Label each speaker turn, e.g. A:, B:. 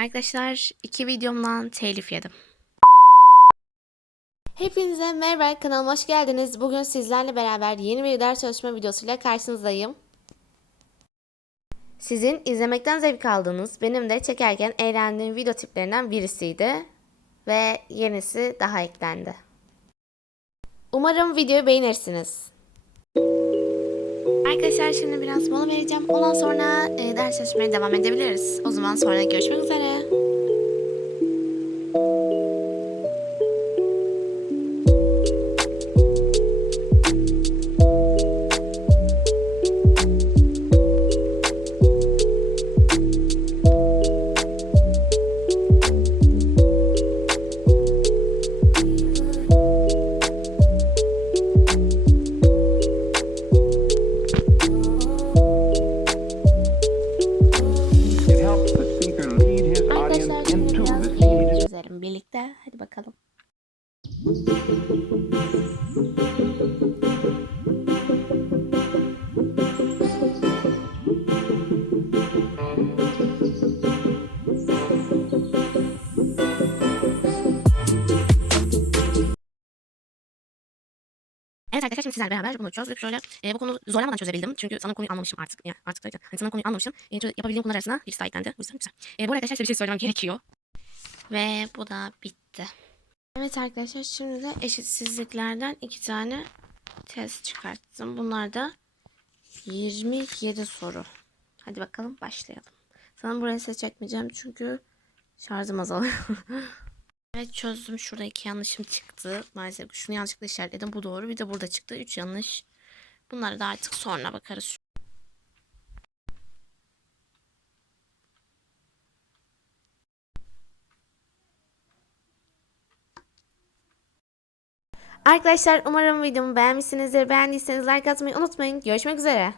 A: Arkadaşlar iki videomdan telif yedim. Hepinize merhaba kanalıma hoş geldiniz. Bugün sizlerle beraber yeni bir ders çalışma videosuyla karşınızdayım. Sizin izlemekten zevk aldığınız, benim de çekerken eğlendiğim video tiplerinden birisiydi. Ve yenisi daha eklendi. Umarım videoyu beğenirsiniz. Arkadaşlar şimdi biraz mola vereceğim. Ondan sonra e, ders çalışmaya devam edebiliriz. O zaman sonra görüşmek üzere. Birlikte. Hadi bakalım. Evet arkadaşlar şimdi sizlerle beraber bunu çözdük. Şöyle e, bu konuyu zorlamadan çözebildim. Çünkü sana konuyu anlamışım artık. Yani artık derken hani sana konuyu anlamışım. E, yapabildiğim konular arasında birisi daha eklendi. O yüzden güzel. E, bu arkadaşlar size bir şey söylemem gerekiyor. Ve bu da bitti. Evet arkadaşlar şimdi de eşitsizliklerden iki tane test çıkarttım. Bunlar da 27 soru. Hadi bakalım başlayalım. Sana buraya ses çekmeyeceğim çünkü şarjım azalıyor. evet çözdüm. Şurada iki yanlışım çıktı. Maalesef şunu yanlışlıkla işaretledim. Bu doğru. Bir de burada çıktı. Üç yanlış. Bunları da artık sonra bakarız. Arkadaşlar umarım videomu beğenmişsinizdir. Beğendiyseniz like atmayı unutmayın. Görüşmek üzere.